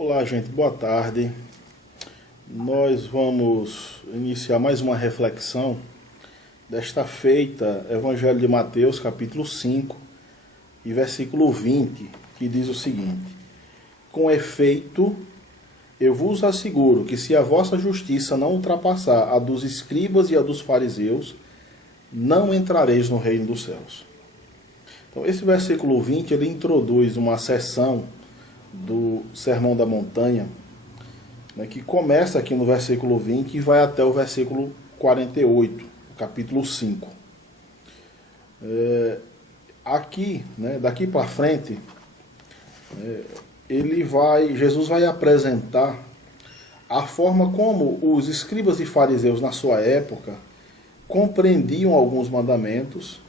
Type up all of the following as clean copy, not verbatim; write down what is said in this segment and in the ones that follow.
Olá, gente, boa tarde. Nós vamos iniciar mais uma reflexão desta feita, Evangelho de Mateus, capítulo 5, e versículo 20, que diz o seguinte: Com efeito, eu vos asseguro que se a vossa justiça não ultrapassar a dos escribas e a dos fariseus, não entrareis no reino dos céus. Então, esse versículo 20, ele introduz uma seção do Sermão da Montanha, né, que começa aqui no versículo 20 e vai até o versículo 48, capítulo 5. Aqui, né, daqui para frente, Jesus vai apresentar a forma como os escribas e fariseus na sua época compreendiam alguns mandamentos.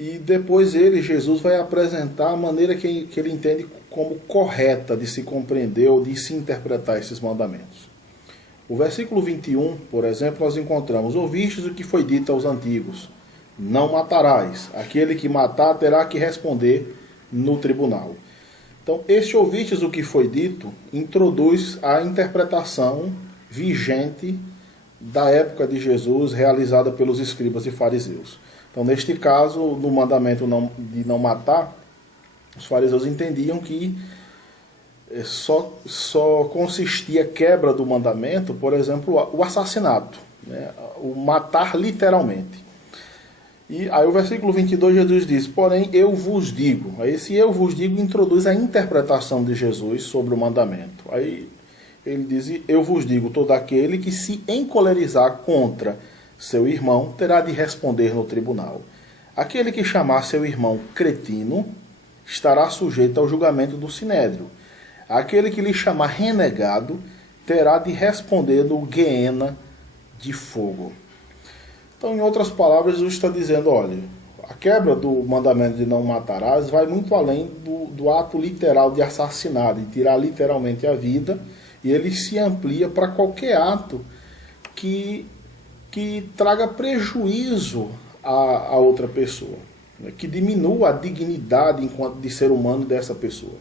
E depois Jesus vai apresentar a maneira que ele entende como correta de se compreender ou de se interpretar esses mandamentos. O versículo 21, por exemplo, nós encontramos: Ouvistes o que foi dito aos antigos, não matarás. Aquele que matar terá que responder no tribunal. Então, este ouvistes o que foi dito introduz a interpretação vigente da época de Jesus, realizada pelos escribas e fariseus. Então, neste caso, no mandamento de não matar, os fariseus entendiam que só consistia quebra do mandamento, por exemplo, o assassinato, né? O matar literalmente. E aí o versículo 22, Jesus diz: Porém, eu vos digo. Aí esse eu vos digo introduz a interpretação de Jesus sobre o mandamento. Aí ele diz: Eu vos digo, todo aquele que se encolerizar contra seu irmão terá de responder no tribunal. Aquele que chamar seu irmão cretino estará sujeito ao julgamento do sinédrio. Aquele que lhe chamar renegado terá de responder no guiena de fogo. Então, em outras palavras, Jesus está dizendo: olha, a quebra do mandamento de não matarás vai muito além do ato literal de assassinar, de tirar literalmente a vida, e ele se amplia para qualquer ato que traga prejuízo a outra pessoa, né? Que diminua a dignidade enquanto de ser humano dessa pessoa.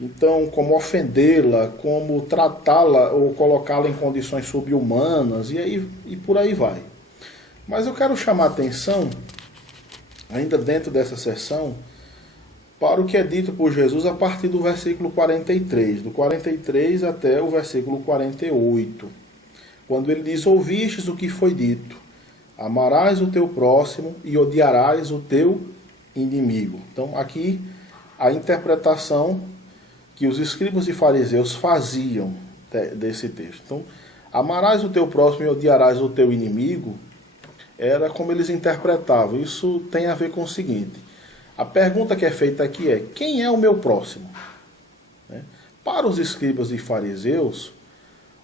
Então, como ofendê-la, como tratá-la ou colocá-la em condições subhumanas, e por aí vai. Mas eu quero chamar a atenção, ainda dentro dessa sessão, para o que é dito por Jesus a partir do versículo 43, do 43 até o versículo 48. Quando ele diz: Ouvistes o que foi dito, amarás o teu próximo e odiarás o teu inimigo. Então, aqui, a interpretação que os escribas e fariseus faziam desse texto. Então, amarás o teu próximo e odiarás o teu inimigo, era como eles interpretavam. Isso tem a ver com o seguinte: a pergunta que é feita aqui é: quem é o meu próximo? Para os escribas e fariseus,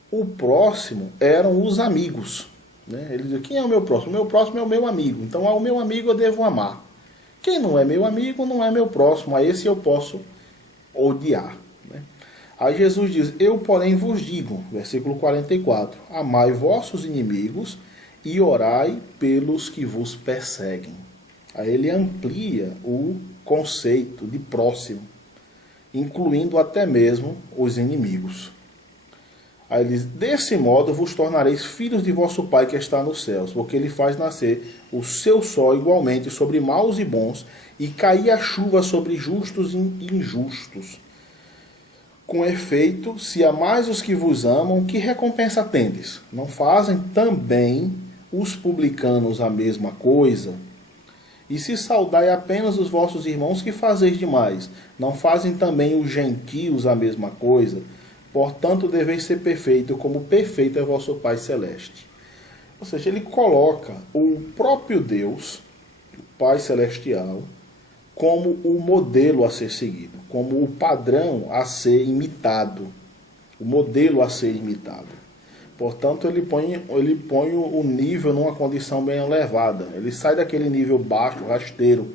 o próximo eram os amigos. Ele diz: quem é o meu próximo? O meu próximo é o meu amigo. Então, ao meu amigo eu devo amar. Quem não é meu amigo não é meu próximo. A esse eu posso odiar. Aí Jesus diz: Eu, porém, vos digo, versículo 44, amai vossos inimigos e orai pelos que vos perseguem. Aí ele amplia o conceito de próximo, incluindo até mesmo os inimigos. Aí ele diz: Desse modo vos tornareis filhos de vosso Pai que está nos céus, porque ele faz nascer o seu sol igualmente sobre maus e bons, e cair a chuva sobre justos e injustos. Com efeito, se amais os que vos amam, que recompensa tendes? Não fazem também os publicanos a mesma coisa? E se saudai apenas os vossos irmãos, que fazeis demais? Não fazem também os gentios a mesma coisa? Portanto, deveis ser perfeito, como perfeito é vosso Pai Celeste. Ou seja, ele coloca o próprio Deus, o Pai Celestial, como o modelo a ser seguido, como o padrão a ser imitado, o modelo a ser imitado. Portanto, ele põe o nível numa condição bem elevada. Ele sai daquele nível baixo, rasteiro,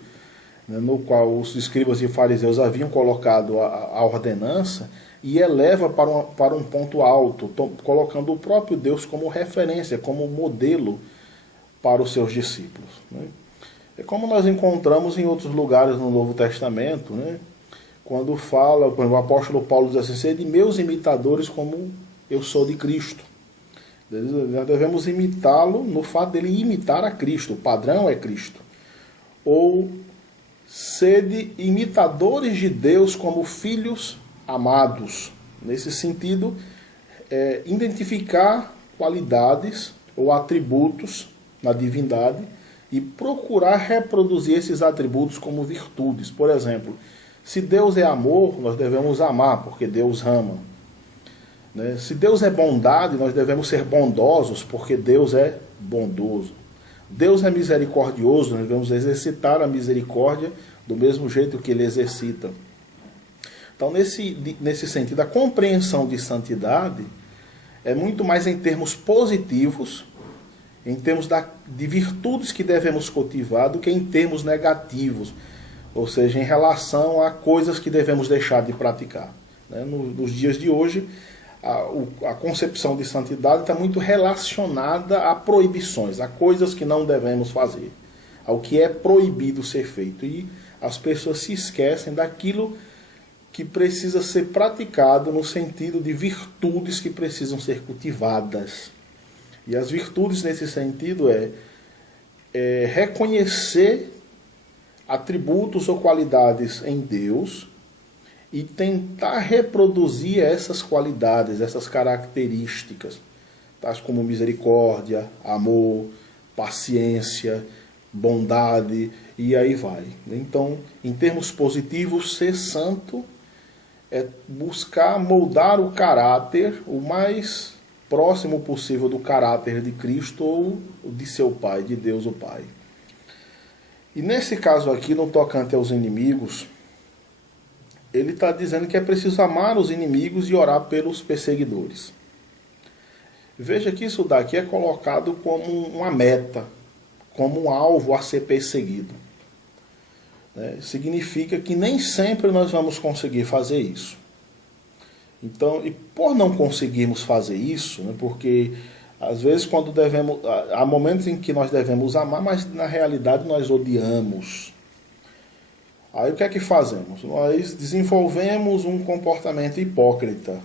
né, no qual os escribas e fariseus haviam colocado a ordenança, e eleva para um ponto alto, colocando o próprio Deus como referência, como modelo para os seus discípulos. É como nós encontramos em outros lugares no Novo Testamento, né? quando fala, o apóstolo Paulo diz assim, sede meus imitadores como eu sou de Cristo. Nós devemos imitá-lo no fato dele imitar a Cristo, o padrão é Cristo. Ou sede imitadores de Deus como filhos amados. Nesse sentido, identificar qualidades ou atributos na divindade e procurar reproduzir esses atributos como virtudes. Por exemplo, se Deus é amor, nós devemos amar, porque Deus ama. Né? Se Deus é bondade, nós devemos ser bondosos, porque Deus é bondoso. Deus é misericordioso, nós devemos exercitar a misericórdia do mesmo jeito que Ele exercita. Então, nesse sentido, a compreensão de santidade é muito mais em termos positivos, em termos de virtudes que devemos cultivar, do que em termos negativos, ou seja, em relação a coisas que devemos deixar de praticar. Né? Nos dias de hoje, a concepção de santidade está muito relacionada a proibições, a coisas que não devemos fazer, ao que é proibido ser feito. E as pessoas se esquecem daquilo que precisa ser praticado no sentido de virtudes que precisam ser cultivadas. E as virtudes nesse sentido é reconhecer atributos ou qualidades em Deus e tentar reproduzir essas qualidades, essas características, tais como misericórdia, amor, paciência, bondade, e aí vai. Então, em termos positivos, ser santo é buscar moldar o caráter o mais próximo possível do caráter de Cristo ou de seu Pai, de Deus o Pai. E nesse caso aqui, no tocante aos inimigos, ele está dizendo que é preciso amar os inimigos e orar pelos perseguidores. Veja que isso daqui é colocado como uma meta, como um alvo a ser perseguido. Significa que nem sempre nós vamos conseguir fazer isso. Então, e por não conseguirmos fazer isso, porque às vezes há momentos em que nós devemos amar, mas na realidade nós odiamos. Aí o que é que fazemos? Nós desenvolvemos um comportamento hipócrita,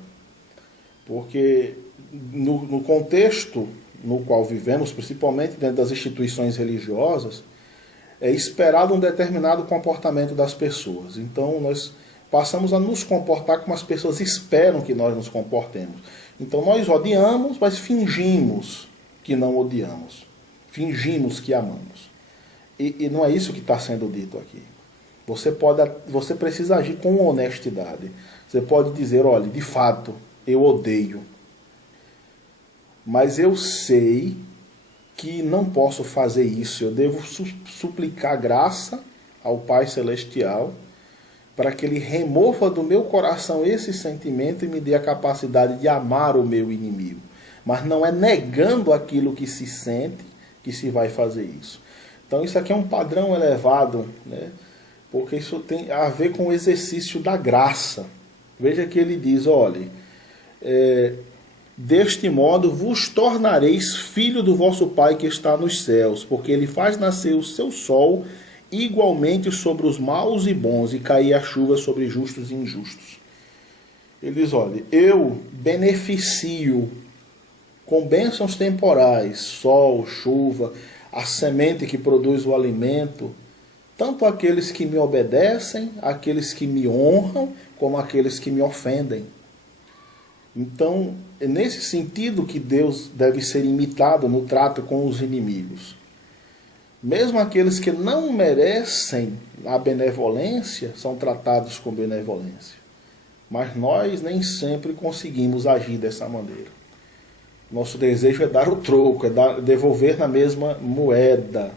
porque no contexto no qual vivemos, principalmente dentro das instituições religiosas, é esperado um determinado comportamento das pessoas. Então nós passamos a nos comportar como as pessoas esperam que nós nos comportemos. Então nós odiamos, mas fingimos que não odiamos. Fingimos que amamos. E não é isso que está sendo dito aqui. Você precisa agir com honestidade. Você pode dizer, olha, de fato, eu odeio. Mas eu sei que não posso fazer isso. Eu devo suplicar graça ao Pai Celestial para que Ele remova do meu coração esse sentimento e me dê a capacidade de amar o meu inimigo. Mas não é negando aquilo que se sente que se vai fazer isso. Então isso aqui é um padrão elevado, né? Porque isso tem a ver com o exercício da graça. Veja que ele diz, olha, deste modo vos tornareis filho do vosso Pai que está nos céus, porque Ele faz nascer o seu sol igualmente sobre os maus e bons, e cair a chuva sobre justos e injustos. Ele diz, olha, eu beneficio com bênçãos temporais, sol, chuva, a semente que produz o alimento, tanto aqueles que me obedecem, aqueles que me honram, como aqueles que me ofendem. Então, é nesse sentido que Deus deve ser imitado no trato com os inimigos. Mesmo aqueles que não merecem a benevolência, são tratados com benevolência. Mas nós nem sempre conseguimos agir dessa maneira. Nosso desejo é dar o troco, devolver na mesma moeda.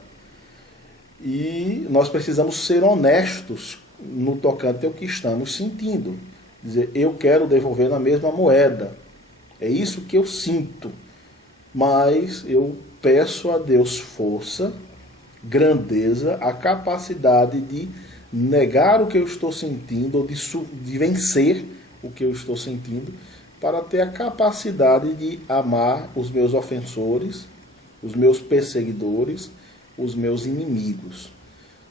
E nós precisamos ser honestos no tocante ao que estamos sentindo. Dizer, eu quero devolver na mesma moeda. É isso que eu sinto. Mas eu peço a Deus força, grandeza, a capacidade de negar o que eu estou sentindo, ou de vencer o que eu estou sentindo, para ter a capacidade de amar os meus ofensores, os meus perseguidores, os meus inimigos.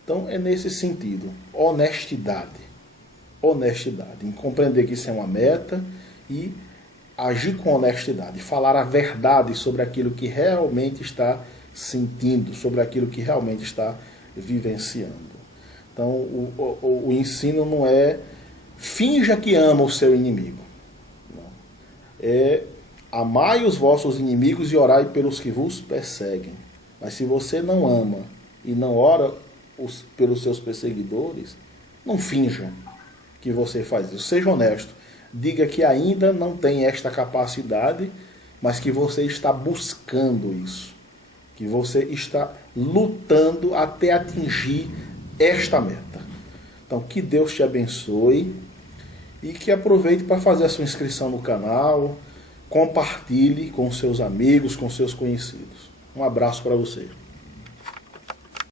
Então é nesse sentido, honestidade. honestidade, em compreender que isso é uma meta e agir com honestidade, falar a verdade sobre aquilo que realmente está sentindo, sobre aquilo que realmente está vivenciando. Então, o ensino não é finja que ama o seu inimigo. Não. É amai os vossos inimigos e orai pelos que vos perseguem. Mas se você não ama e não ora pelos seus perseguidores, não finja que você faz isso. Seja honesto. Diga que ainda não tem esta capacidade, mas que você está buscando isso. Que você está lutando até atingir esta meta. Então, que Deus te abençoe e que aproveite para fazer a sua inscrição no canal, compartilhe com seus amigos, com seus conhecidos. Um abraço para você.